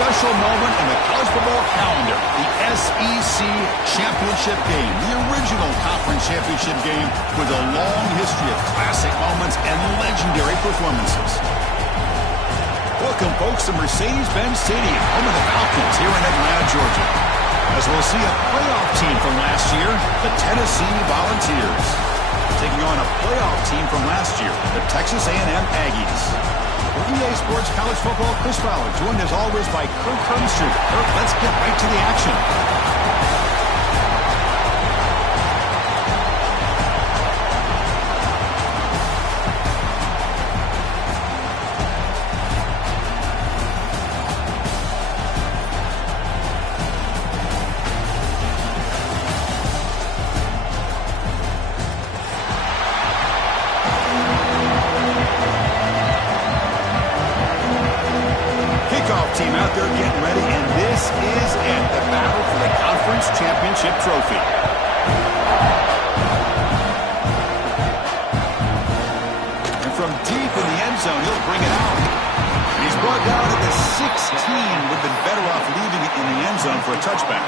special moment in the college football calendar, the SEC Championship game, the original conference championship game with a long history of classic moments and legendary performances. Welcome, folks, to Mercedes-Benz Stadium, home of the Falcons here in Atlanta, Georgia, as we'll see a playoff team from last year, the Tennessee Volunteers, taking on a playoff team from last year, the Texas A&M Aggies. For EA Sports College Football, Chris Fowler, joined as always by Kirk Hermstreet. Kirk, let's get right to the action. Team out there getting ready, and this is it, the battle for the conference championship trophy. And from deep in the end zone, he'll bring it out. He's brought down at the 16. Would have been better off leaving it in the end zone for a touchback.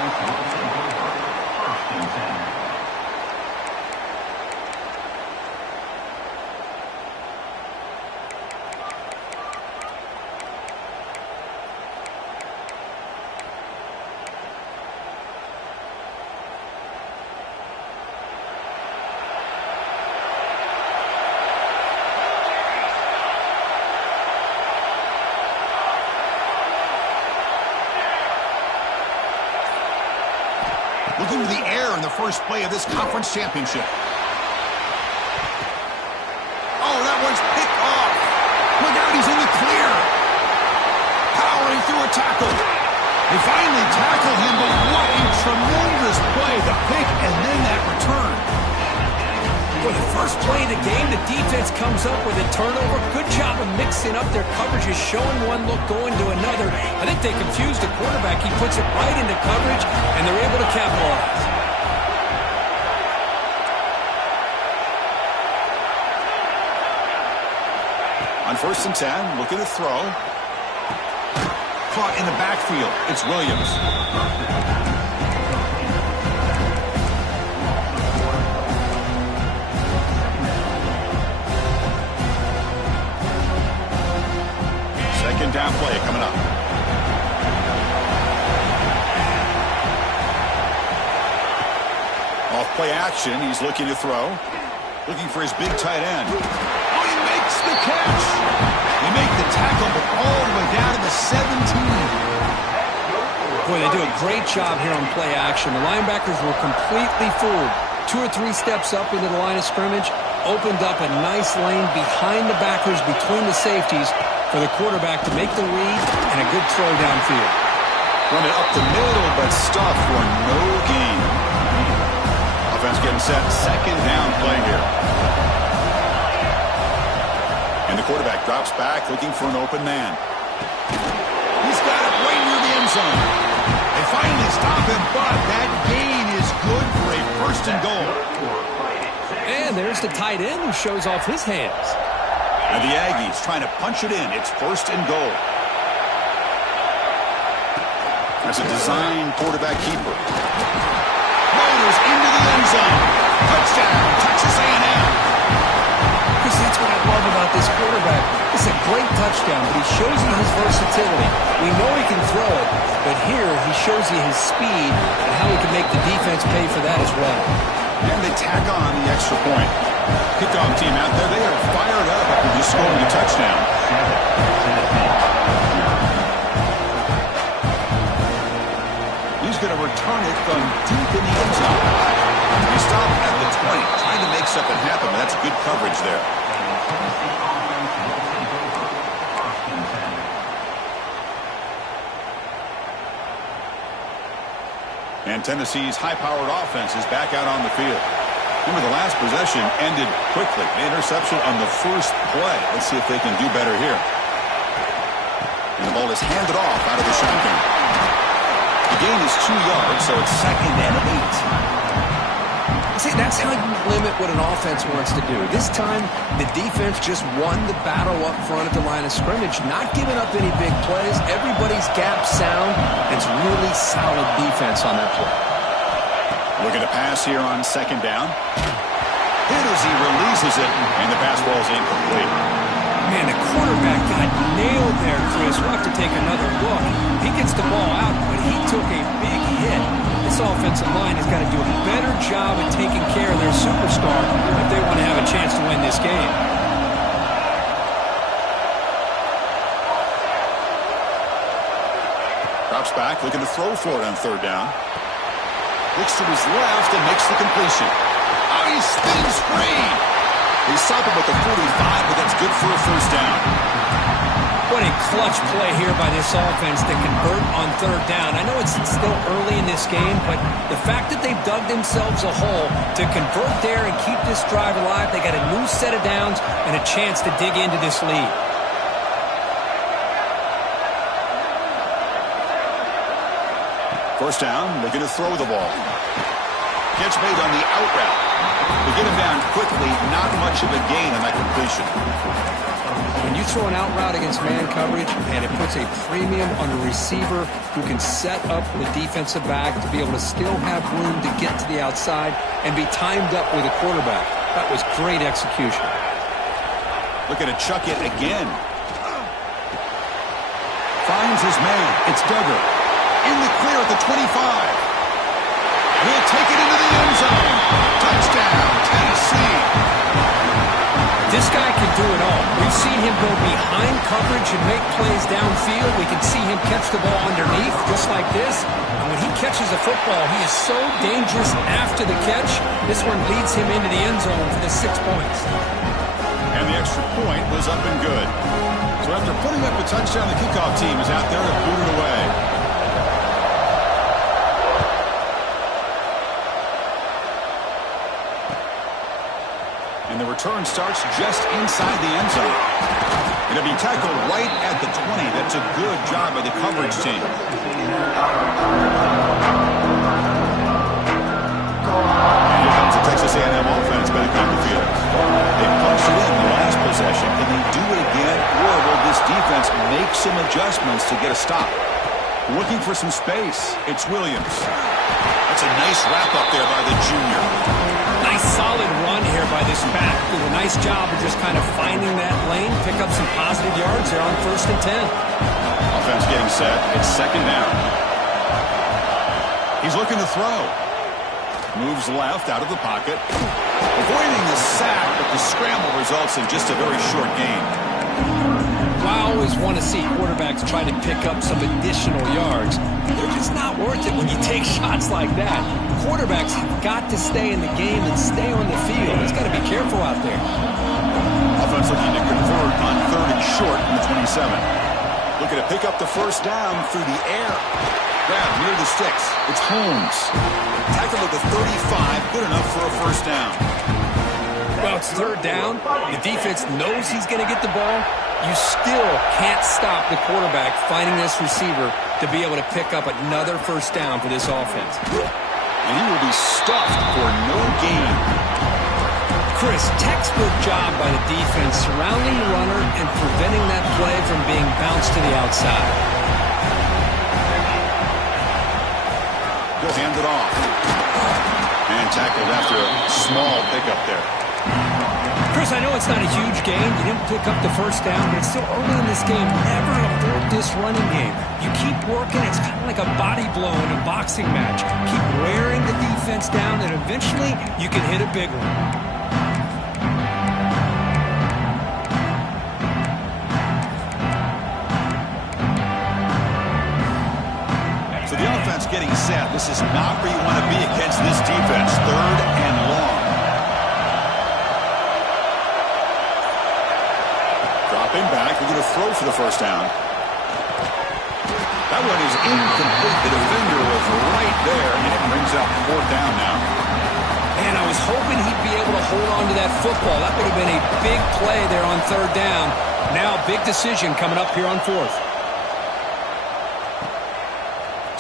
Looking to the air in the first play of this conference championship. Oh, that one's picked off. Look out, he's in the clear. Powering through a tackle. They finally tackled him, but what a tremendous play. The pick and then that return. For the first play of the game, the defense comes up with a turnover. Good job of mixing up their coverages, showing one look, going to another. I think they confused the quarterback. He puts it right into coverage, and they're able to capitalize. On 1st and 10, looking to throw. Caught in the backfield. It's Williams. Second down play coming up. Off play action, he's looking to throw. Looking for his big tight end. Oh, he makes the catch. They make the tackle, but all the way down to the 17. Boy, they do a great job here on play action. The linebackers were completely fooled. 2 or 3 steps up into the line of scrimmage, opened up a nice lane behind the backers, between the safeties, for the quarterback to make the read and a good throw downfield. Run it up the middle, but stuffed for no gain. Offense getting set. Second down play here. And the quarterback drops back, looking for an open man. He's got it right near the end zone. They finally stop him, but that gain is good for a 1st and goal. And there's the tight end who shows off his hands. And the Aggies trying to punch it in. It's 1st and goal. That's a design quarterback keeper. Motors into the end zone. Touchdown, Texas A&M. Because that's what I love about this quarterback. It's a great touchdown, but he shows you his versatility. We know he can throw it, but here he shows you his speed and how he can make the defense pay for that as well. And they tack on the extra point. Kickoff team out there, they are fired up after just scoring a touchdown. He's going to return it from deep in the end zone. He stopped at the 20, trying to make something happen, but that's good coverage there. And Tennessee's high-powered offense is back out on the field. Remember, the last possession ended quickly. The interception on the first play. Let's see if they can do better here. And the ball is handed off out of the shotgun. The gain is 2 yards, so it's 2nd and 8. See, that's how you limit what an offense wants to do. This time, the defense just won the battle up front at the line of scrimmage, not giving up any big plays. Everybody's gap sound. It's really solid defense on that play. Looking to pass here on second down. Hit as he releases it, and the pass ball is incomplete. Man, the quarterback got nailed there, Chris. We'll have to take another look. He gets the ball out, but he took a big hit. This offensive line has got to do a better job at taking care of their superstar if they want to have a chance to win this game. Drops back, looking to throw for it on third down. Looks to his left and makes the completion. Oh, he spins free. He's stopping with the 45, but that's good for a first down. What a clutch play here by this offense to convert on third down. I know it's still early in this game, but the fact that they've dug themselves a hole to convert there and keep this drive alive, they got a new set of downs and a chance to dig into this lead. First down, looking to throw the ball. Catch made on the out route. They get him down quickly, not much of a gain on that completion. When you throw an out route against man coverage, and it puts a premium on a receiver who can set up the defensive back to be able to still have room to get to the outside and be timed up with a quarterback. That was great execution. Looking to chuck it again. Finds his man. It's Duggar. In the clear at the 25. He'll take it into the end zone. Touchdown, Tennessee. This guy can do it all. We've seen him go behind coverage and make plays downfield. We can see him catch the ball underneath, just like this. And when he catches a football, he is so dangerous after the catch. This one leads him into the end zone for the 6 points. And the extra point was up and good. So after putting up a touchdown, the kickoff team is out there to boot it away. And the return starts just inside the end zone. It'll be tackled right at the 20. That's a good job by the coverage team. And here comes the Texas A&M offense back on the field. They punched it in the last possession. Can they do it again, or will this defense make some adjustments to get a stop? Looking for some space. It's Williams. That's a nice wrap-up there by the junior. Nice solid run here by this back. Did a nice job of just kind of finding that lane, pick up some positive yards there on 1st and 10. Offense getting set. It's second down. He's looking to throw. Moves left out of the pocket. Avoiding the sack, but the scramble results in just a very short gain. I always want to see quarterbacks try to pick up some additional yards. They're just not worth it when you take shots like that. Quarterbacks have got to stay in the game and stay on the field. He's got to be careful out there. Offense looking to convert on 3rd and short from the 27. Looking to pick up the first down through the air. Grab near the sticks. It's Holmes. Tackled at the 35. Good enough for a first down. Well, it's 3rd down. The defense knows he's going to get the ball. You still can't stop the quarterback finding this receiver to be able to pick up another first down for this offense. And he will be stuffed for no gain. Chris, textbook job by the defense surrounding the runner and preventing that play from being bounced to the outside. He'll hand it off. And tackled after a small pickup there. Chris, I know it's not a huge gain. You didn't pick up the first down, but it's still early in this game. Never abort this running game. You keep working. It's kind of like a body blow in a boxing match. Keep wearing the defense down, and eventually you can hit a big one. So the offense getting set. This is not where you want to be against this defense. 3rd and long. Dropping back, we're going to throw for the first down. That one is incomplete. The defender was right there, and it brings up 4th down now. Man, I was hoping he'd be able to hold on to that football. That would have been a big play there on 3rd down. Now, big decision coming up here on 4th.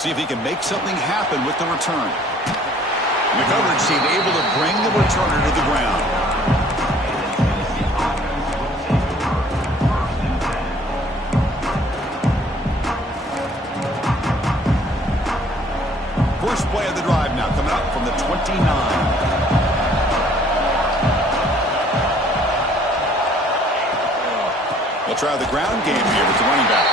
See if he can make something happen with the return. The coverage team able to bring the returner to the ground. First play of the drive now coming up from the 29. They'll try the ground game here with the running back.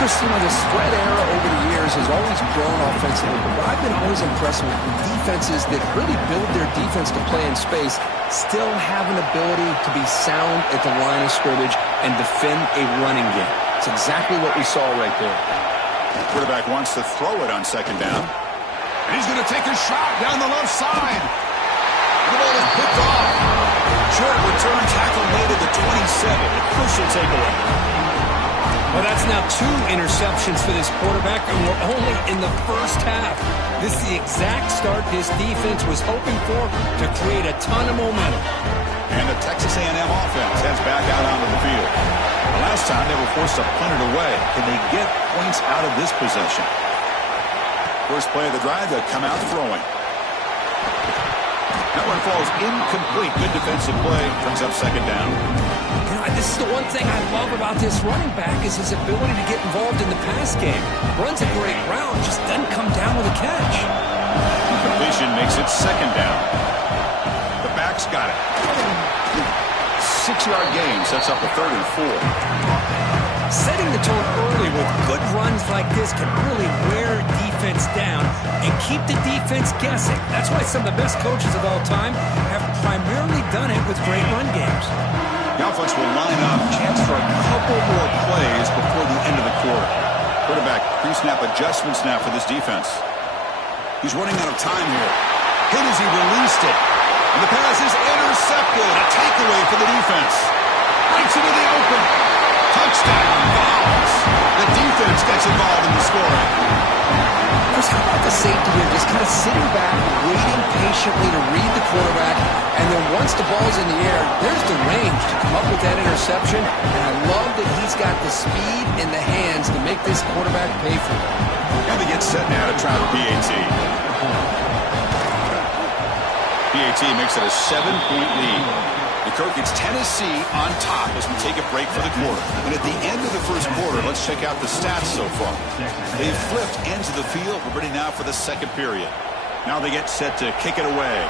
Chris, the spread era over the years has always grown offensively, but I've been always impressed with defenses that really build their defense to play in space, still have an ability to be sound at the line of scrimmage and defend a running game. It's exactly what we saw right there. The quarterback wants to throw it on second down. And he's going to take a shot down the left side. The ball is picked off. Short return tackle made at the 27. A crucial takeaway. Well, that's now 2 interceptions for this quarterback, and we're only in the first half. This is the exact start his defense was hoping for to create a ton of momentum. And the Texas A&M offense heads back out onto the field. The last time they were forced to punt it away. Can they get points out of this possession? First play of the drive, they'll come out throwing. That one falls incomplete. Good defensive play. Brings up second down. This is the one thing I love about this running back is his ability to get involved in the pass game. Runs a great route, just doesn't come down with a catch. Completion makes it second down. The back's got it. 6-yard gain sets up a 3rd and 4. Setting the tone early with good runs like this can really wear defense down and keep the defense guessing. That's why some of the best coaches of all time have primarily done it with great run games. The offense will line up, chance for a couple more plays before the end of the quarter. Quarterback pre-snap adjustments now for this defense. He's running out of time here. Hit as he released it. And the pass is intercepted. A takeaway for the defense. Breaks into the open. Touchdown, Vols. The defense gets involved in the scoring. Chris, how about the safety here? Just kind of sitting back, waiting patiently to read the quarterback, and then once the ball's in the air, there's the range to come up with that interception, and I love that he's got the speed in the hands to make this quarterback pay for it. And they get set now to try the PAT. PAT makes it a 7-point lead. The Kirk, it's Tennessee on top as we take a break for the quarter. And at the end of the first quarter, let's check out the stats so far. They've flipped ends of the field. We're ready now for the second period. Now they get set to kick it away.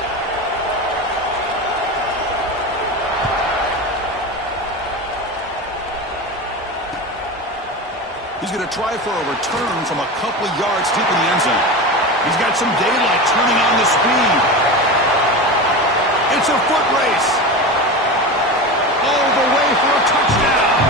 He's going to try for a return from a couple of yards deep in the end zone. He's got some daylight turning on the speed. It's a foot race. All the way for a touchdown.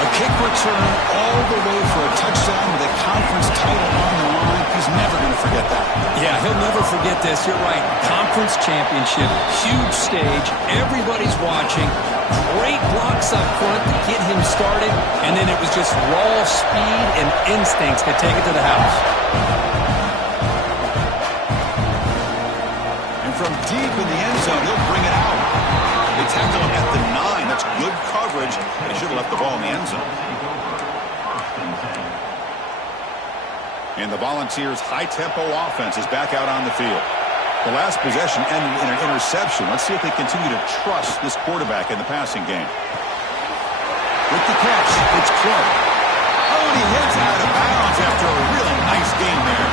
A kick return all the way for a touchdown with a conference title on the line. He's never going to forget that. Yeah, he'll never forget this. You're right. Conference championship, huge stage. Everybody's watching. Great blocks up front to get him started, and then it was just raw speed and instincts to take it to the house. And from deep in the end zone, he'll bring it out. They tackle him at the 9. That's good coverage. They should have left the ball in the end zone. And the Volunteers' high-tempo offense is back out on the field. The last possession ended in an interception. Let's see if they continue to trust this quarterback in the passing game. With the catch, it's Clark. Oh, and he heads out of bounds after a really nice game there.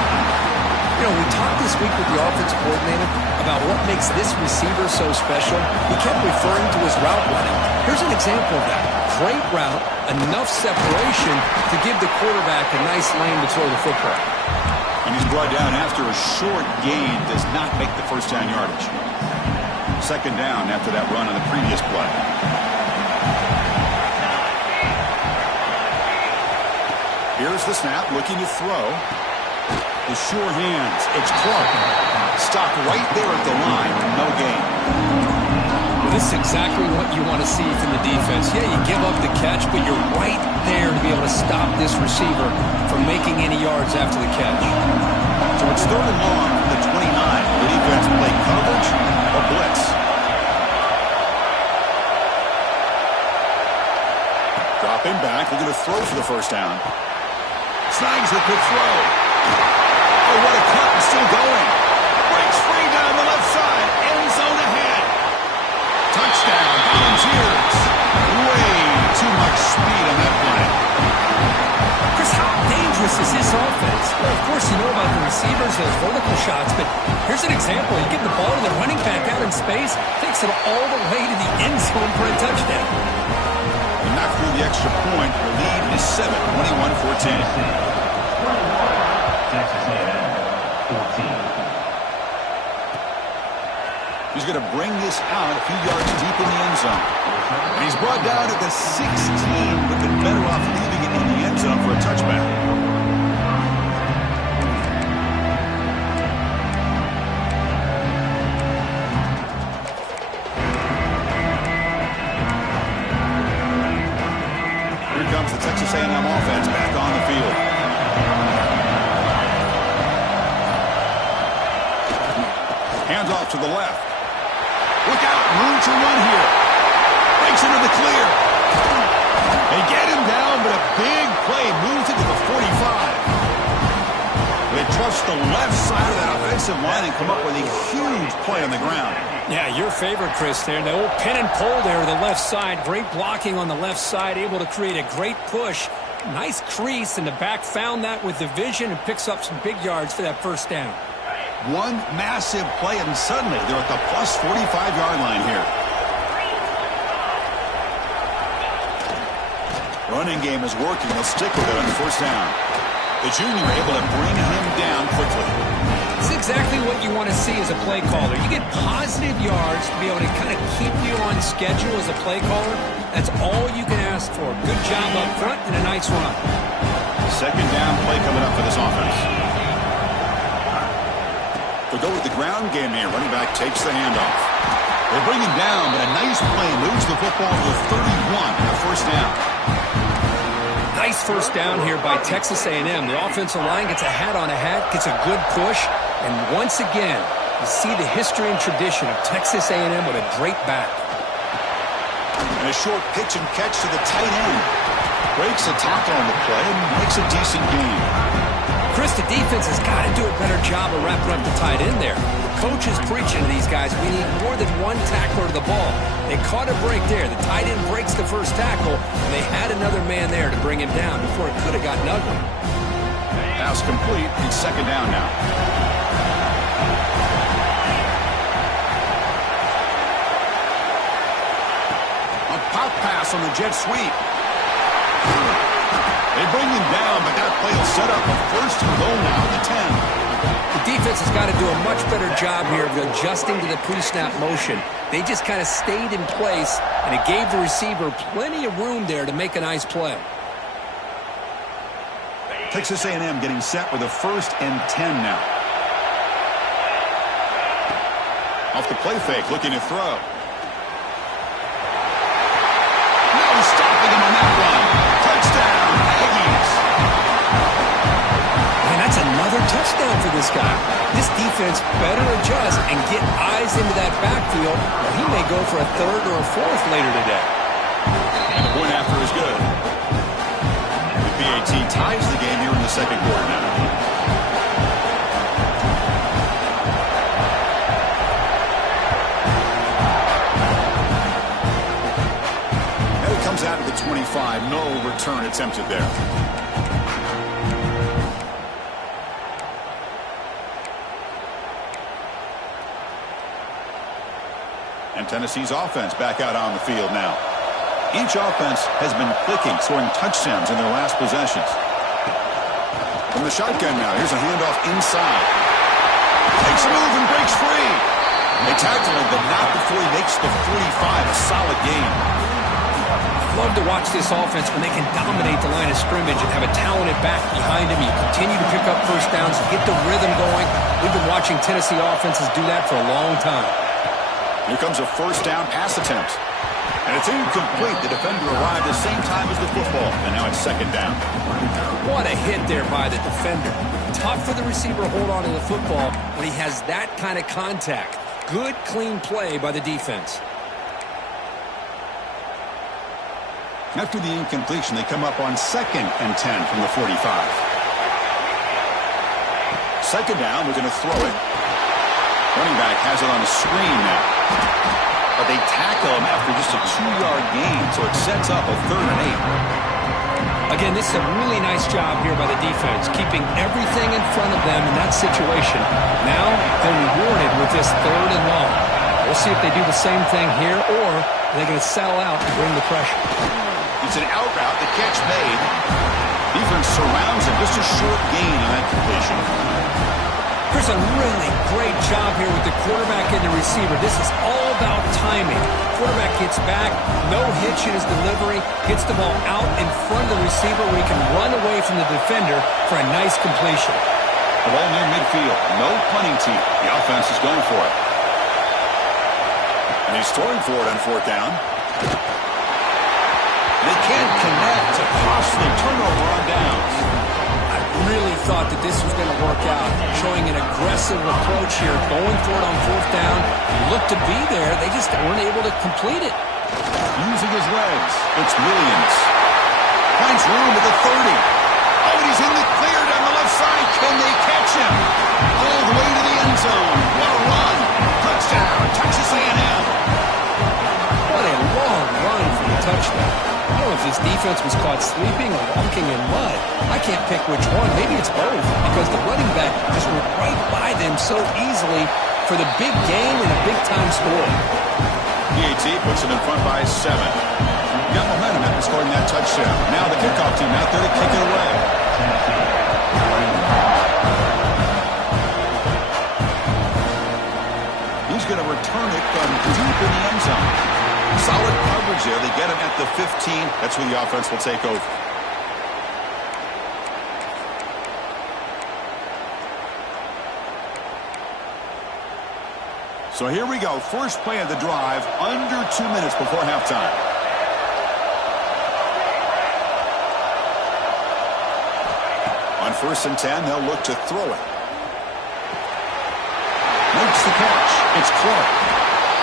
You know, we talked this week with the offensive coordinator about what makes this receiver so special. He kept referring to his route running. Here's an example of that. Great route, enough separation to give the quarterback a nice lane to throw the football. And he's brought down after a short gain, does not make the first down yardage. Second down after that run on the previous play. Here's the snap, looking to throw. The sure hands, it's Clark. Stopped right there at the line, no gain. Well, this is exactly what you want to see from the defense. Yeah, you give up the catch, but you're right there to be able to stop this receiver from making any yards after the catch. So it's 3rd and long from the 29. The defense play coverage or blitz. Dropping back, looking to throw for the first down. Snags the quick throw. Oh, what a cut, and still going. Breaks free down the left side. End zone ahead. Touchdown, Volunteers. Way too much speed on that play. Chris, how dangerous is this offense? Well, of course, you know about the receivers, those vertical shots, but here's an example. You give the ball to the running back out in space, takes it all the way to the end zone for a touchdown. And not through the extra point. The lead is 7, 21-14. Texas A&M, 14. He's going to bring this out a few yards deep in the end zone. And he's brought down at the 16. Would have been better off leaving it in the end zone for a touchback. Here comes the Texas A&M offense back on the field. Hands off to the left. Look out, room to run here. Breaks into the clear. They get him down, but a big play moves it to the 45. They trust the left side of that offensive line and come up with a huge play on the ground. Yeah, your favorite, Chris, there. The old pin and pull there, the left side. Great blocking on the left side, able to create a great push. Nice crease, and the back found that with the vision and picks up some big yards for that first down. One massive play, and suddenly they're at the plus 45-yard line here. Running game is working. They'll stick with it on the first down. The junior able to bring him down quickly. It's exactly what you want to see as a play caller. You get positive yards to be able to kind of keep you on schedule as a play caller. That's all you can ask for. Good job up front and a nice run. Second down play coming up for this offense. They'll go with the ground game here. Running back takes the handoff. They bring him down, but a nice play moves the football to the 31 and a first down. Nice first down here by Texas A&M. The offensive line gets a hat on a hat, gets a good push, and once again, you see the history and tradition of Texas A&M with a great back. And a short pitch and catch to the tight end. Breaks a tackle on the play and makes a decent gain. Chris, the defense has got to do a better job of wrapping up the tight end there. The coach is preaching to these guys, we need more than one tackler to the ball. They caught a break there. The tight end breaks the first tackle, and they had another man there to bring him down before it could have gotten ugly. Pass complete. It's second down now. A pop pass on the jet sweep. They bring him down, but that play will set up a first and goal now at the 10. The defense has got to do a much better job here of adjusting to the pre-snap motion. They just kind of stayed in place, and it gave the receiver plenty of room there to make a nice play. Texas A&M getting set with a first and 10 now. Off the play fake, looking to throw. No stopping him on that run. Touchdown, Aggies. And that's another touchdown for this guy. This defense better adjust and get eyes into that backfield, or he may go for a third or a fourth later today. And the point after is good. The BAT ties the game here in the second quarter now. And it comes out of the 25. No return attempted there. And Tennessee's offense back out on the field now. Each offense has been clicking, scoring touchdowns in their last possessions. From the shotgun now, here's a handoff inside. Takes a move and breaks free. They tackle him, but not before he makes the 45. A solid game. I love to watch this offense when they can dominate the line of scrimmage and have a talented back behind him. You continue to pick up first downs, get the rhythm going. We've been watching Tennessee offenses do that for a long time. Here comes a first down pass attempt. And it's incomplete. The defender arrived at the same time as the football. And now it's second down. What a hit there by the defender. Tough for the receiver to hold on to the football when he has that kind of contact. Good, clean play by the defense. After the incompletion, they come up on second and 10 from the 45. Second down, we're going to throw it. Running back has it on the screen now. But they tackle him after just a 2-yard gain, so it sets up a 3rd and 8. Again, this is a really nice job here by the defense, keeping everything in front of them in that situation. Now they're rewarded with this 3rd and long. We'll see if they do the same thing here, or they're going to sell out and bring the pressure. It's an out route, the catch made. Defense surrounds him, just a short gain on that completion. Chris, a really great job here with the quarterback and the receiver. This is all about timing. Quarterback gets back, no hitch in his delivery, gets the ball out in front of the receiver where he can run away from the defender for a nice completion. The ball near midfield, no punting team. The offense is going for it. And he's throwing for it on 4th down. They can't connect, to costly turnover on downs. I really thought that this was going to work out, showing an aggressive approach here, going for it on 4th down. Looked to be there, they just weren't able to complete it. Using his legs, it's Williams. Finds room at the 30. Oh, and he's in the clear down the left side. Can they catch him? All the way to the end zone. What a run. Touchdown, Texas A&M. What a long run for the touchdown. I don't know if this defense was caught sleeping or walking in mud. I can't pick which one. Maybe it's both, because the running back just went right by them so easily for the big gain and a big-time score. PAT puts it in front by 7. Got momentum after scoring that touchdown. Now the kickoff team out there to kick it away. He's going to return it from deep in the end zone. Solid coverage there. They get him at the 15. That's where the offense will take over. So here we go. First play of the drive, under 2 minutes before halftime. On 1st and 10, they'll look to throw it. Makes the catch. It's Clark.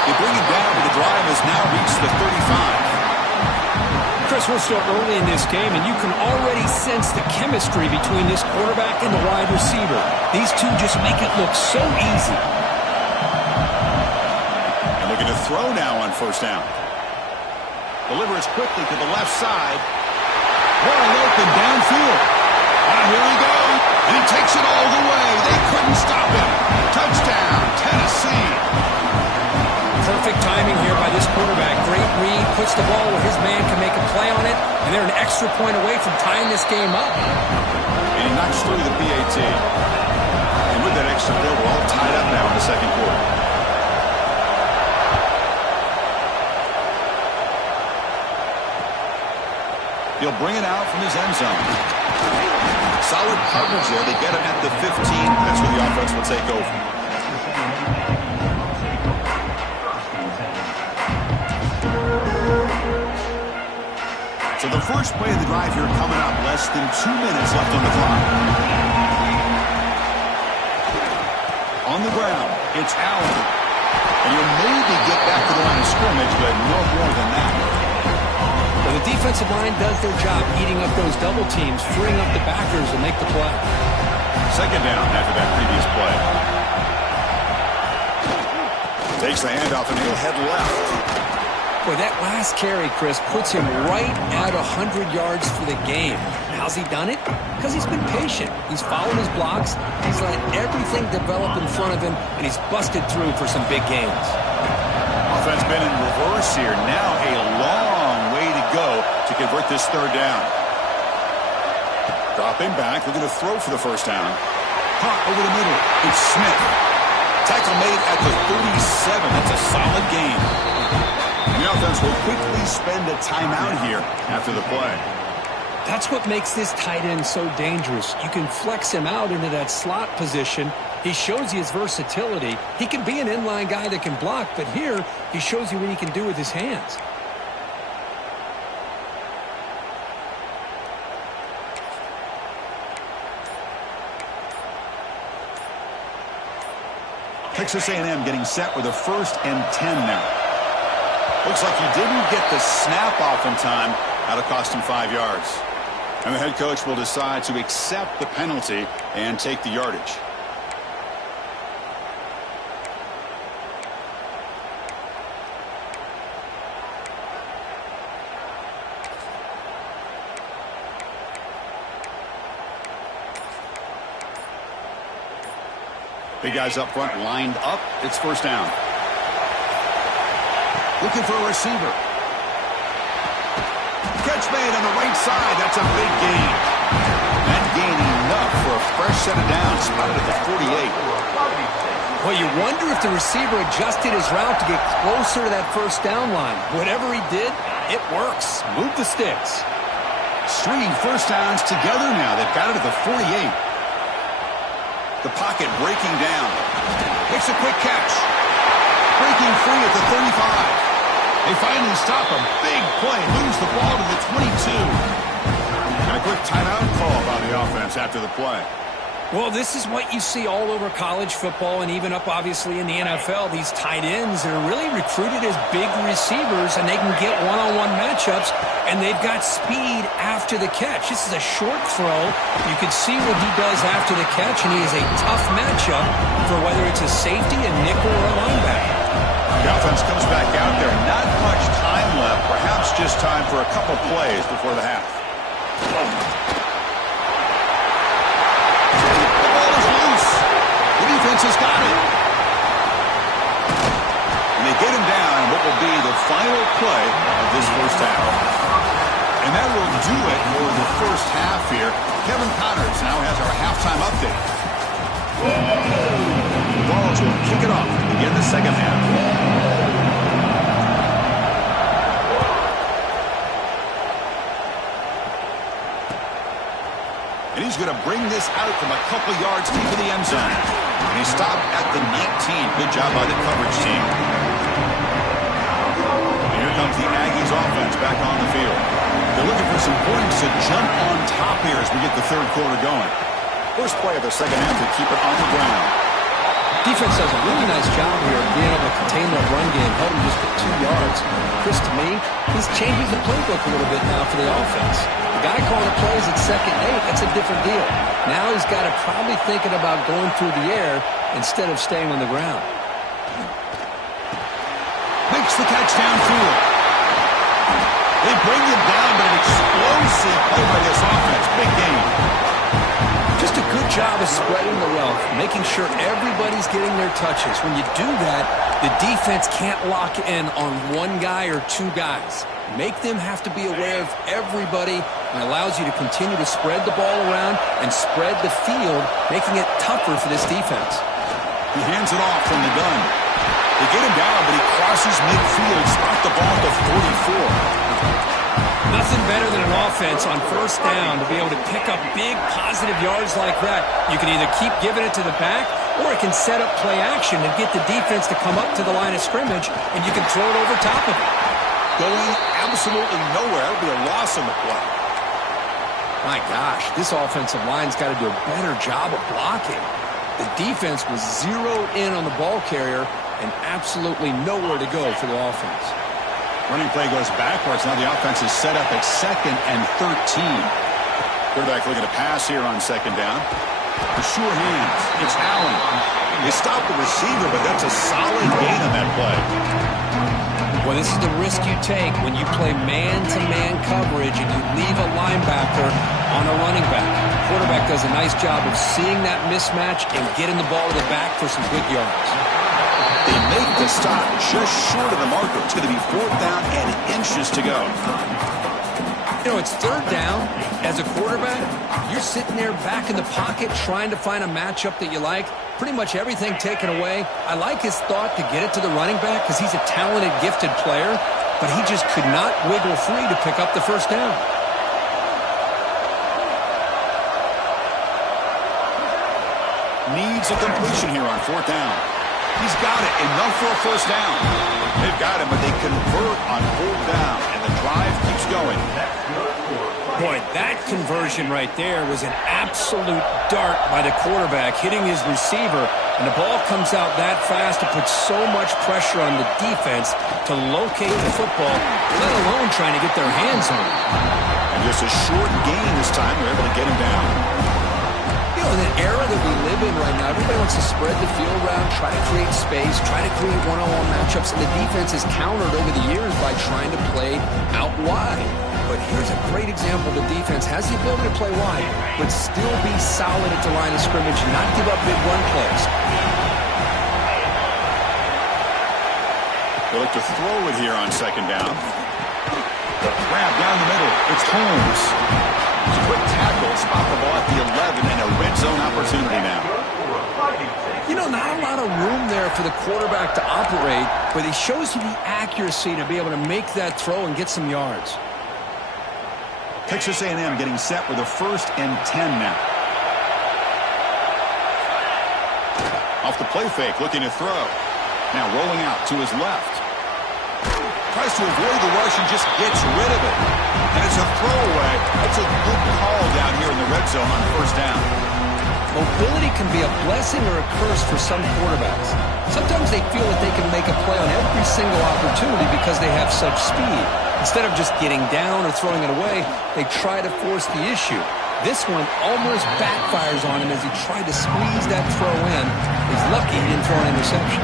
They bring it down, but the drive has now reached the 35. Chris, we're still early in this game, and you can already sense the chemistry between this quarterback and the wide receiver. These two just make it look so easy. And looking to throw now on 1st down. Delivers quickly to the left side. Wide open downfield. Here we go. And he takes it all the way. They couldn't stop him. Touchdown, Tennessee. Perfect timing here by this quarterback. Great read, puts the ball where his man can make a play on it, and they're an extra point away from tying this game up. And he knocks through the PAT. And with that extra point, we're all tied up now in the 2nd quarter. He'll bring it out from his end zone. Solid coverage there. They get him at the 15. That's where the offense will take over. So the first play of the drive here coming up. Less than 2 minutes left on the clock. On the ground, it's Allen. And he'll maybe get back to the line of scrimmage, but no more than that. Well, the defensive line does their job eating up those double teams, freeing up the backers to make the play. Second down after that previous play. Takes the handoff and he'll head left. Boy, that last carry, Chris, puts him right at 100 yards for the game. How's he done it? Because he's been patient. He's followed his blocks. He's let everything develop in front of him, and he's busted through for some big gains. Offense been in reverse here. Now a long way to go to convert this 3rd down. Dropping back, looking to throw for the 1st down. Caught over the middle. It's Smith. Tackle made at the 37. That's a solid gain. The offense will quickly spend a timeout here after the play. That's what makes this tight end so dangerous. You can flex him out into that slot position. He shows you his versatility. He can be an inline guy that can block, but here he shows you what he can do with his hands. Texas A&M getting set with a 1st and 10 now. Looks like he didn't get the snap off in time. That'll cost him 5 yards. And the head coach will decide to accept the penalty and take the yardage. Big guys up front lined up. It's first down. Looking for a receiver. Catch made on the right side. That's a big gain. That gain enough for a fresh set of downs. Spotted at the 48. Well, you wonder if the receiver adjusted his route to get closer to that first down line. Whatever he did, it works. Move the sticks. Stringing first downs together now. They've got it at the 48. The pocket breaking down. Makes a quick catch. Breaking free at the 35. They finally stop a big play. Lose the ball to the 22. And a quick timeout call by the offense after the play. Well, this is what you see all over college football and even up, obviously, in the NFL. These tight ends that are really recruited as big receivers, and they can get one-on-one matchups, and they've got speed after the catch. This is a short throw. You can see what he does after the catch, and he is a tough matchup for whether it's a safety, a nickel, or a linebacker. The offense comes back out there. Not much time left. Perhaps just time for a couple plays before the half. Defense has got it. And they get him down in what will be the final play of this first half. And that will do it for the first half here. Kevin Connors now has our halftime update. The Vols will kick it off to begin the second half. And he's going to bring this out from a couple yards deep in the end zone. And he stopped at the 19. Good job by the coverage team. And here comes the Aggies offense back on the field. They're looking for some points to jump on top here as we get the third quarter going. First play of the second half to keep it on the ground. Defense does a really nice job here of being able to contain that run game, held him just at 2 yards. Chris, to me, he's changing the playbook a little bit now for the offense. The guy calling the plays at 2nd and 8, that's a different deal. Now he's got to probably thinking about going through the air instead of staying on the ground. Makes the catch downfield. They bring him down, but an explosive play by this offense. Big game. Just a good job of spreading the wealth, making sure everybody's getting their touches. When you do that, the defense can't lock in on one guy or two guys. Make them have to be aware of everybody, and allows you to continue to spread the ball around and spread the field, making it tougher for this defense. He hands it off from the gun. They get him down, but he crosses midfield, spot the ball to 44. Nothing better than an offense on first down to be able to pick up big positive yards like that. You can either keep giving it to the back, or it can set up play action and get the defense to come up to the line of scrimmage, and you can throw it over top of it. Going absolutely nowhere. It'll be a loss on the play. My gosh, this offensive line's got to do a better job of blocking. The defense was zeroed in on the ball carrier and absolutely nowhere to go for the offense. Running play goes backwards. Now the offense is set up at 2nd and 13. Quarterback looking to pass here on 2nd down. The sure hands. It's Allen. They stop the receiver, but that's a solid gain on that play. Well, this is the risk you take when you play man-to-man coverage and you leave a linebacker on a running back. Quarterback does a nice job of seeing that mismatch and getting the ball to the back for some good yards. They make the stop just short of the marker. It's going to be 4th down and inches to go. You know, it's 3rd down. As a quarterback, you're sitting there back in the pocket trying to find a matchup that you like. Pretty much everything taken away. I like his thought to get it to the running back because he's a talented, gifted player, but he just could not wiggle free to pick up the first down. Needs a completion here on 4th down. He's got it. Enough for a first down. They've got him, but they convert on 4th down, and the drive keeps going. Boy, that conversion right there was an absolute dart by the quarterback, hitting his receiver, and the ball comes out that fast to put so much pressure on the defense to locate the football, let alone trying to get their hands on it. And just a short gain this time. They're able to get him down. In the era that we live in right now, everybody wants to spread the field around, try to create space, try to create one-on-one matchups, and the defense has countered over the years by trying to play out wide. But here's a great example. The defense has the ability to play wide, but still be solid at the line of scrimmage and not give up big run plays. They look to throw it here on second down. The grab down the middle. It's Holmes. It's a quick tackle. Spot the ball at the 11 and a red zone opportunity now. You know, not a lot of room there for the quarterback to operate, but he shows you the accuracy to be able to make that throw and get some yards. Texas A&M getting set with a 1st and 10 now. Off the play fake, looking to throw. Now rolling out to his left. Tries to avoid the rush and just gets rid of it. And it's a throwaway. That's a good call down here in the red zone on 1st down. Mobility can be a blessing or a curse for some quarterbacks. Sometimes they feel that they can make a play on every single opportunity because they have such speed. Instead of just getting down or throwing it away, they try to force the issue. This one almost backfires on him as he tried to squeeze that throw in. He's lucky he didn't throw an interception.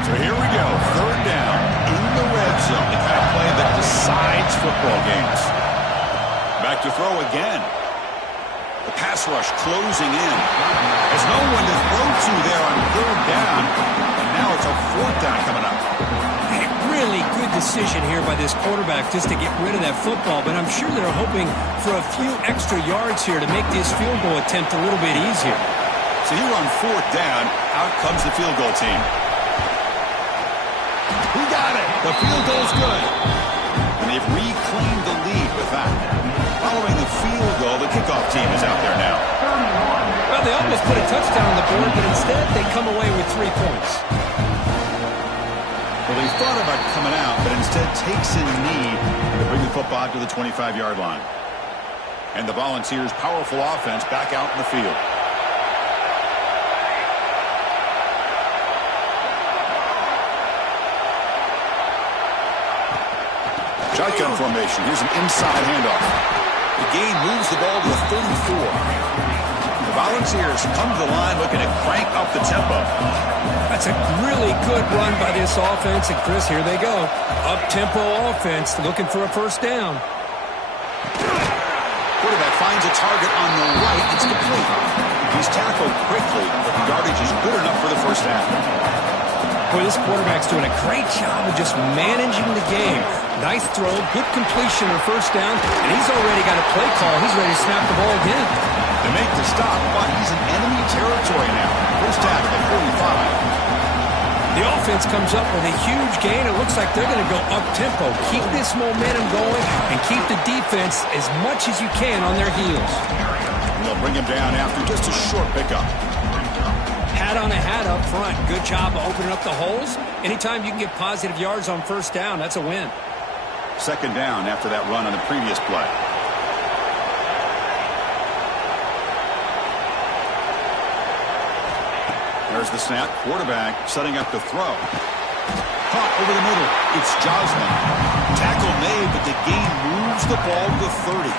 So here we go, 3rd down in the red zone. The kind of play that decides football games. Back to throw again. The pass rush closing in. There's no one to throw to there on 3rd down. And now it's a 4th down coming up. A really good decision here by this quarterback just to get rid of that football, but I'm sure they're hoping for a few extra yards here to make this field goal attempt a little bit easier. So here on 4th down, out comes the field goal team. Who got it? The field goal's good. And they've reclaimed the lead with that. Following the field goal, the kickoff team is out there now. Well, they almost put a touchdown on the board, but instead they come away with 3 points. Well, they thought about coming out, but instead takes in knee to bring the football to the 25-yard line. And the Volunteers' powerful offense back out in the field. Shotgun formation. Here's an inside handoff. The game moves the ball to the 34. The Volunteers come to the line looking to crank up the tempo. That's a really good run by this offense. And, Chris, here they go. Up-tempo offense looking for a 1st down. Quarterback finds a target on the right. It's complete. He's tackled quickly, but the yardage is good enough for the 1st down. Boy, this quarterback's doing a great job of just managing the game. Nice throw, good completion on 1st down, and he's already got a play call. He's ready to snap the ball again. They make the stop, but he's in enemy territory now. 1st down at the 45. The offense comes up with a huge gain. It looks like they're going to go up-tempo. Keep this momentum going and keep the defense as much as you can on their heels. And they'll bring him down after just a short pickup. Hat on a hat up front. Good job of opening up the holes. Anytime you can get positive yards on 1st down, that's a win. 2nd down after that run on the previous play. There's the snap. Quarterback setting up the throw. Caught over the middle. It's Joslin. Tackle made, but the gain moves the ball to the 30.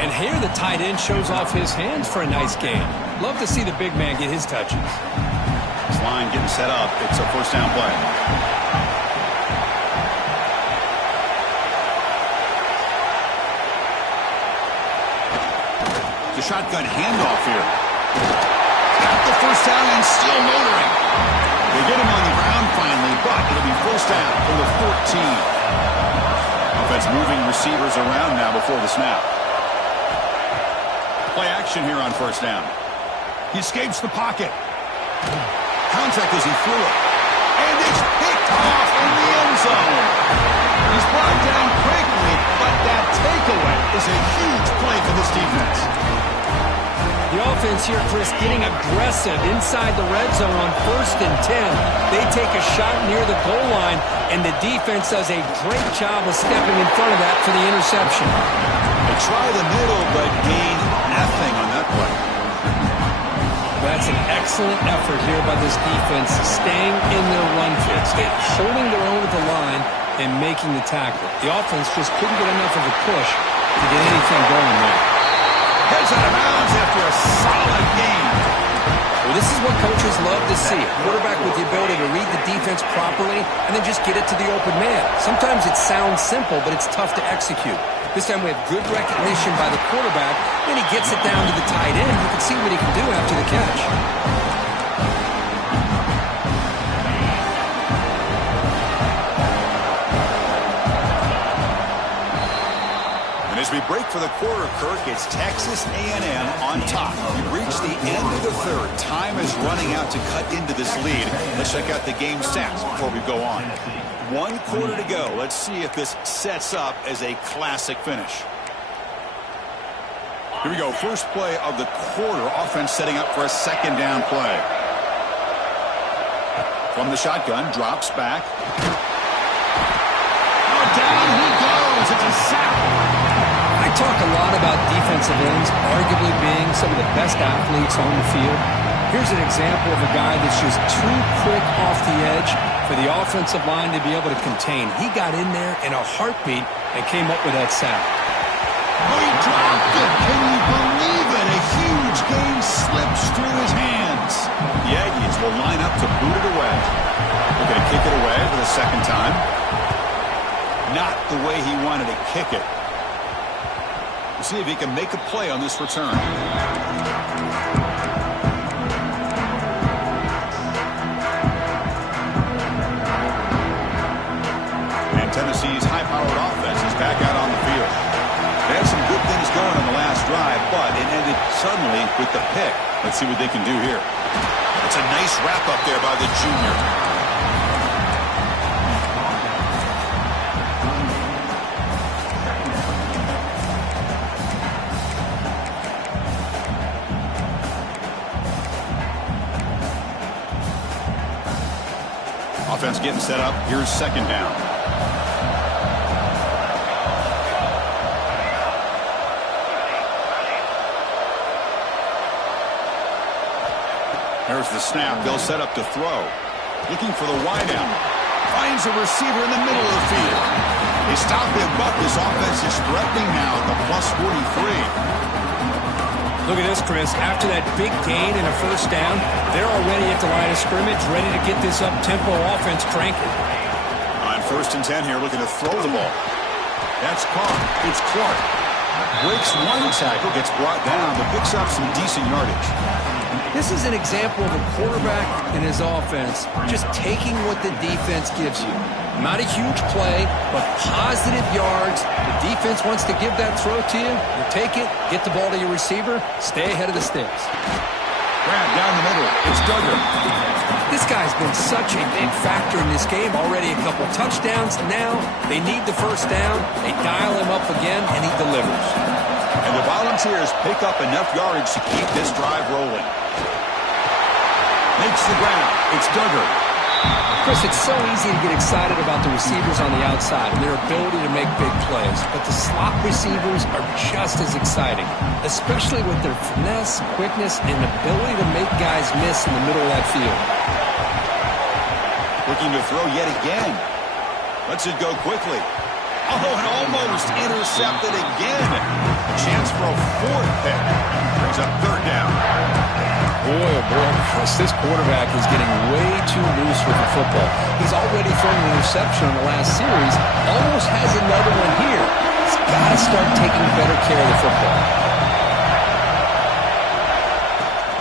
And here the tight end shows off his hands for a nice gain. Love to see the big man get his touches. This line getting set up. It's a 1st down play. The shotgun handoff here. Got the 1st down and still motoring. They get him on the ground finally, but it'll be 1st down from the 14. Offense moving receivers around now before the snap. Play action here on 1st down. He escapes the pocket. Contact as he threw it. And it's picked off in the end zone. He's brought down quickly, but that takeaway is a huge play for this defense. The offense here, Chris, getting aggressive inside the red zone on 1st and 10. They take a shot near the goal line, and the defense does a great job of stepping in front of that for the interception. They try the middle, but gain nothing on that play. That's an excellent effort here by this defense, staying in their run fits, holding their own at the line, and making the tackle. The offense just couldn't get enough of a push to get anything going there. Heads out of bounds after a solid game. Well, this is what coaches love to see. A quarterback with the ability to read the defense properly and then just get it to the open man. Sometimes it sounds simple, but it's tough to execute. This time we have good recognition by the quarterback, then he gets it down to the tight end. You can see what he can do after the catch. As we break for the quarter, Kirk, it's Texas A&M on top. We've reached the end of the third. Time is running out to cut into this lead. Let's check out the game stats before we go on. 1 quarter to go. Let's see if this sets up as a classic finish. Here we go. First play of the quarter. Offense setting up for a second down play. From the shotgun, drops back. Oh, down he goes. It's a sack. I talk a lot about defensive ends arguably being some of the best athletes on the field. Here's an example of a guy that's just too quick off the edge for the offensive line to be able to contain. He got in there in a heartbeat and came up with that sack. Oh, he dropped it. Can you believe it? A huge gain slips through his hands. The Aggies will line up to boot it away. They're going to kick it away for the second time. Not the way he wanted to kick it. We'll see if he can make a play on this return. And Tennessee's high-powered offense is back out on the field. They had some good things going on the last drive, but it ended suddenly with the pick. Let's see what they can do here. It's a nice wrap-up there by the junior. Offense getting set up. Here's second down. There's the snap. They'll set up to throw. Looking for the wideout. Finds a receiver in the middle of the field. They stop him, but this offense is threatening now at the plus 43. Look at this, Chris. After that big gain and a first down, they're already at the line of scrimmage, ready to get this up-tempo offense cranking. On 1st and 10 here, looking to throw the ball. That's caught. It's Clark. Breaks one tackle, gets brought down, but picks up some decent yardage. This is an example of a quarterback and his offense just taking what the defense gives you. Not a huge play, but positive yards. The defense wants to give that throw to you. You take it, get the ball to your receiver, stay ahead of the sticks. Grab down the middle. It's Duggar. This guy's been such a big factor in this game. Already a couple touchdowns. Now they need the first down. They dial him up again, and he delivers. And the Volunteers pick up enough yardage to keep this drive rolling. Makes the ground. It's Duggar. Chris, it's so easy to get excited about the receivers on the outside and their ability to make big plays, but the slot receivers are just as exciting, especially with their finesse, quickness, and ability to make guys miss in the middle of that field. Looking to throw yet again. Lets it go quickly. Oh, and almost intercepted again. A chance for a 4th pick. Brings up 3rd down. Boy, oh boy, Chris, this quarterback is getting way too loose with the football. He's already thrown an interception in the last series. Almost has another one here. He's got to start taking better care of the football.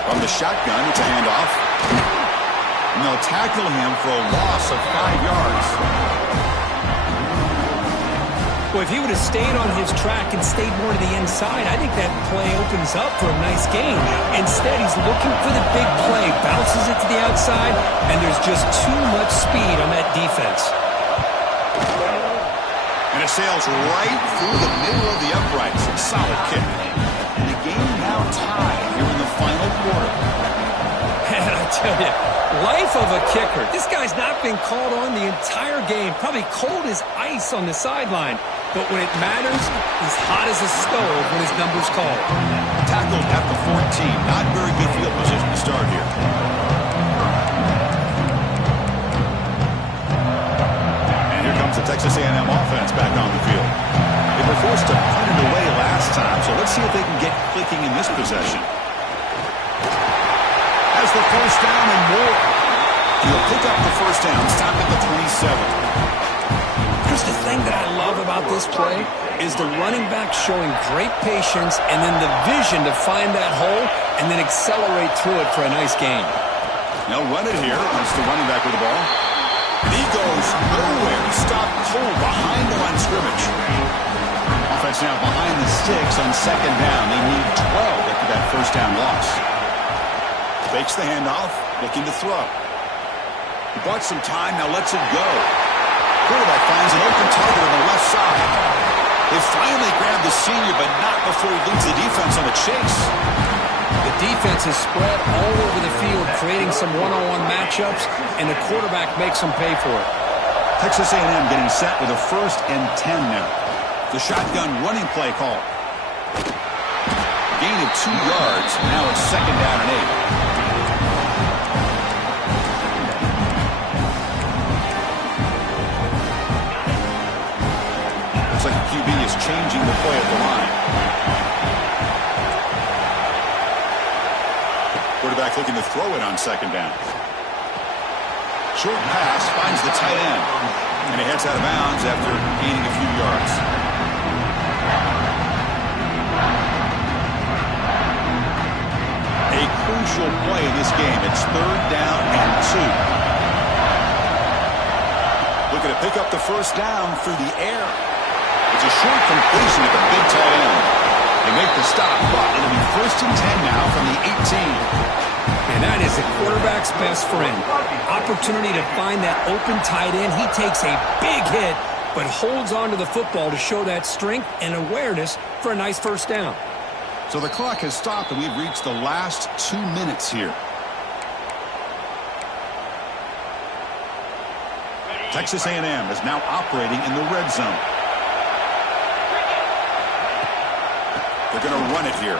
From the shotgun, it's a handoff. And they'll tackle him for a loss of 5 yards. Well, if he would have stayed on his track and stayed more to the inside, I think that play opens up for a nice gain. Instead, he's looking for the big play, bounces it to the outside, and there's just too much speed on that defense. And it sails right through the middle of the uprights. Solid kick. And the game now tied here in the final quarter. And I tell you, life of a kicker. This guy's not been called on the entire game. Probably cold as ice on the sideline. But when it matters, he's hot as a stove when his number's called. Tackled at the 14. Not very good field position to start here. And here comes the Texas A&M offense back on the field. They were forced to punt it away last time, so let's see if they can get clicking in this possession. Has the first down and more. He'll pick up the first down, stop at the 27. Here's the thing that I love about this play is the running back showing great patience and then the vision to find that hole and then accelerate through it for a nice gain. They'll run it here. That's the running back with the ball. And he goes nowhere. Stopped cold behind the line of scrimmage. Offense now behind the sticks on second down. They need 12 after that first down loss. Fakes the handoff, looking to throw. He bought some time, now lets it go. Quarterback finds an open target on the left side. They finally grab the senior, but not before he leads the defense on a chase. The defense is spread all over the field, creating some one-on-one matchups, and the quarterback makes them pay for it. Texas A&M getting set with a 1st and 10 now. The shotgun running play call. Gain of 2 yards. Now it's 2nd down and 8. Looks like the QB is changing the play at the line. Quarterback looking to throw it on 2nd down. Short pass finds the tight end. And he heads out of bounds after gaining a few yards. A crucial play in this game. It's 3rd down and 2. Looking to pick up the first down through the air. It's a short completion at the big tight end. They make the stop, but it'll be 1st and 10 now from the 18. And that is the quarterback's best friend. Opportunity to find that open tight end. He takes a big hit, but holds on to the football to show that strength and awareness for a nice first down. So the clock has stopped, and we've reached the last 2 minutes here. Texas A&M is now operating in the red zone. They're going to run it here.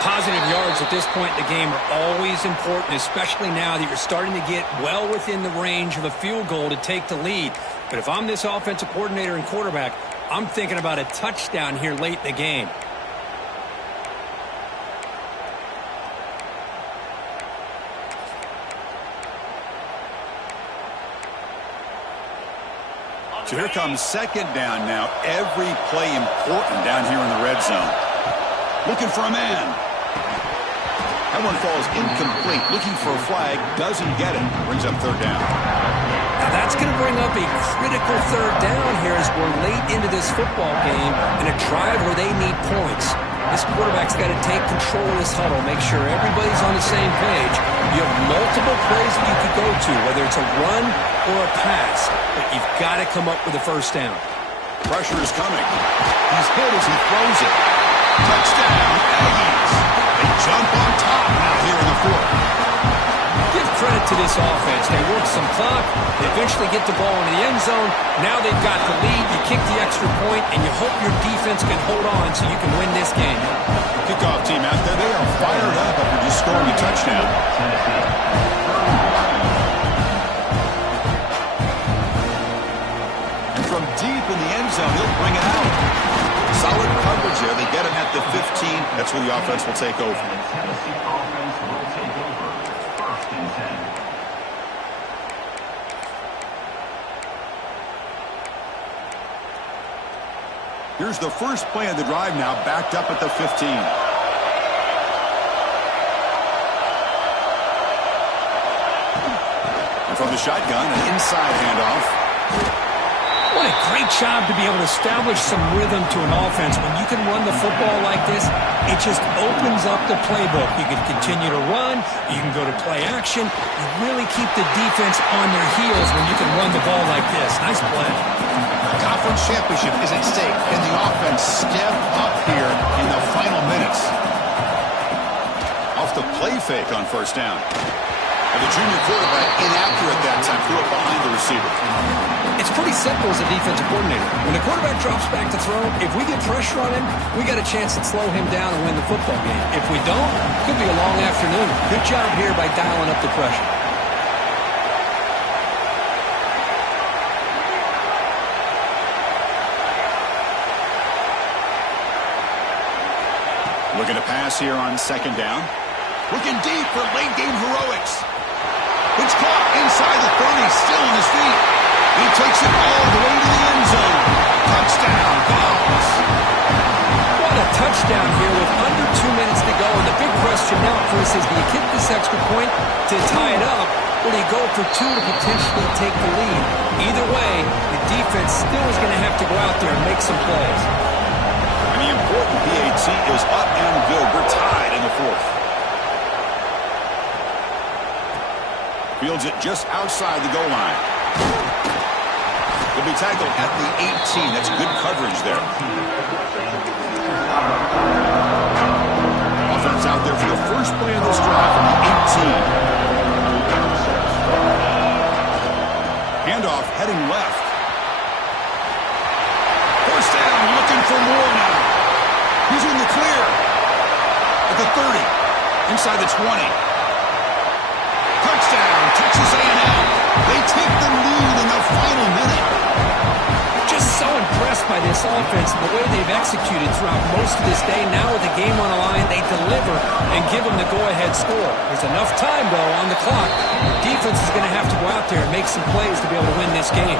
Positive yards at this point in the game are always important, especially now that you're starting to get well within the range of a field goal to take the lead. But if I'm this offensive coordinator and quarterback, I'm thinking about a touchdown here late in the game. So here comes 2nd down now. Every play important down here in the red zone. Looking for a man. That one falls incomplete. Looking for a flag. Doesn't get it. Brings up 3rd down. Now that's going to bring up a critical 3rd down here as we're late into this football game in a drive where they need points. This quarterback's got to take control of this huddle, make sure everybody's on the same page. You have multiple plays that you could go to, whether it's a run or a pass, but you've got to come up with a first down. Pressure is coming. He's hit as he throws it. Touchdown, Aggies. They jump on top now here in the 4th. Give credit to this offense. They work some clock. They eventually get the ball into the end zone. Now they've got the lead. You kick the extra point, and you hope your defense can hold on so you can win this game. Kickoff team out there. They are fired up after just scoring a touchdown. And from deep in the end zone, he'll bring it out. Solid coverage there. They get him at the 15. That's where the offense will take over. Tennessee offense will take over. 1st and 10. Here's the first play of the drive now, backed up at the 15. And from the shotgun, an inside handoff. What a great job to be able to establish some rhythm to an offense. When you can run the football like this, it just opens up the playbook. You can continue to run. You can go to play action. You really keep the defense on their heels when you can run the ball like this. Nice play. The conference championship is at stake. Can the offense step up here in the final minutes? Off the play fake on 1st down. And the junior quarterback inaccurate that time. Threw it behind the receiver. It's pretty simple as a defensive coordinator. When the quarterback drops back to throw, if we get pressure on him, we got a chance to slow him down and win the football game. If we don't, it could be a long afternoon. Good job here by dialing up the pressure. Looking to pass here on 2nd down. Looking deep for late-game heroics. It's caught inside the 30, still on his feet. He takes it all the way to the end zone. Touchdown, Vols. What a touchdown here with under 2 minutes to go. And the big question now, Chris, is do you kick this extra point to tie it up, or do you go for 2 to potentially take the lead? Either way, the defense still is going to have to go out there and make some plays. And the important PAT is up and good. We're tied in the 4th. Fields it just outside the goal line. He'll be tackled at the 18. That's good coverage there. Offense out there for the first play of this drive from the 18. Handoff heading left. First down, looking for more now. He's in the clear. At the 30. Inside the 20. Touchdown, Texas A&M. They take the lead in the final minute. Just so impressed by this offense and the way they've executed throughout most of this day. Now with the game on the line, they deliver and give them the go-ahead score. There's enough time, though, on the clock. The defense is going to have to go out there and make some plays to be able to win this game.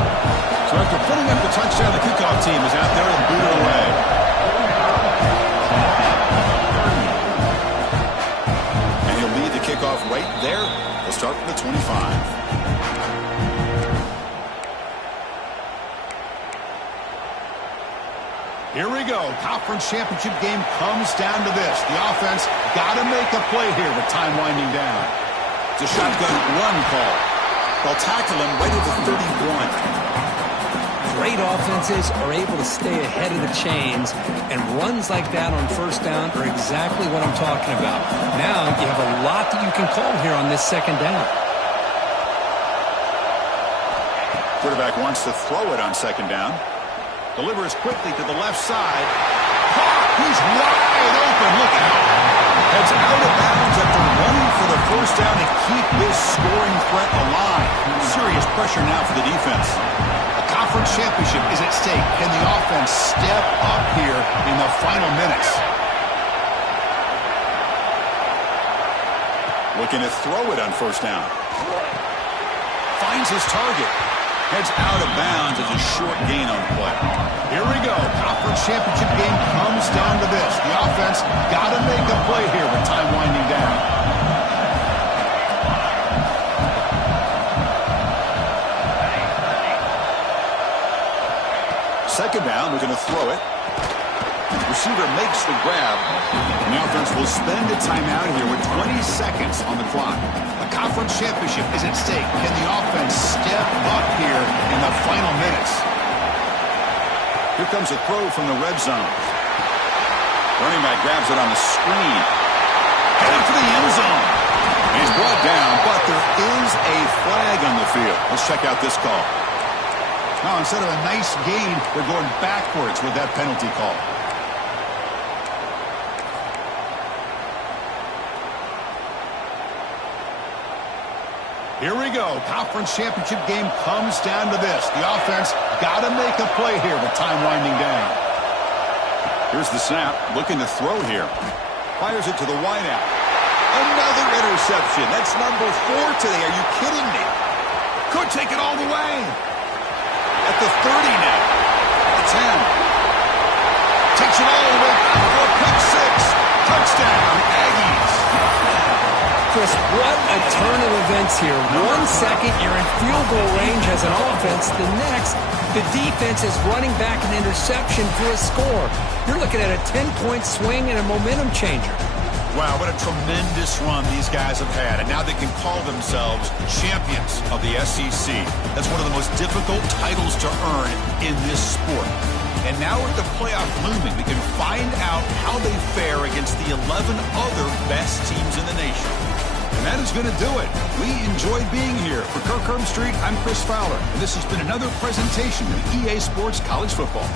So after putting up the touchdown, the kickoff team is out there and boot it away. And he'll lead the kickoff right there. We'll start from the 25. Here we go. Conference championship game comes down to this. The offense got to make a play here with time winding down. It's a shotgun run call. They'll tackle him right at the 31. Great offenses are able to stay ahead of the chains, and runs like that on first down are exactly what I'm talking about. Now you have a lot that you can call here on this second down. Quarterback wants to throw it on second down. Delivers quickly to the left side. He's wide open. Look out. Heads out of bounds after running for the first down to keep this scoring threat alive. Serious pressure now for the defense. A conference championship is at stake. Can the offense step up here in the final minutes? Looking to throw it on first down. Finds his target. Heads out of bounds as a short gain on the play. Here we go. Conference championship game comes down to this. The offense got to make a play here with time winding down. Second down, we're going to throw it. Receiver makes the grab. And the offense will spend a timeout here with 20 seconds on the clock. A conference championship is at stake. Can the offense step up here in the final minutes? Here comes a throw from the red zone. Running back grabs it on the screen. Headed for the end zone. He's brought down, but there is a flag on the field. Let's check out this call. Now, instead of a nice gain, they're going backwards with that penalty call. Here we go. Conference championship game comes down to this. The offense got to make a play here with time winding down. Here's the snap. Looking to throw here. Fires it to the wideout. Another interception. That's number 4 today. Are you kidding me? Could take it all the way. At the 30 now. The 10. Takes it all the way back for a pick 6. Touchdown, Aggies. Chris, what a turn of events here. 1 second, you're in field goal range as an offense. The next, the defense is running back an interception for a score. You're looking at a 10-point swing and a momentum changer. Wow, what a tremendous run these guys have had. And now they can call themselves champions of the SEC. That's one of the most difficult titles to earn in this sport. And now with the playoff looming, we can find out how they fare against the 11 other best teams in the nation. And that is going to do it. We enjoyed being here. For Kirk Street, I'm Chris Fowler. And this has been another presentation of EA Sports College Football.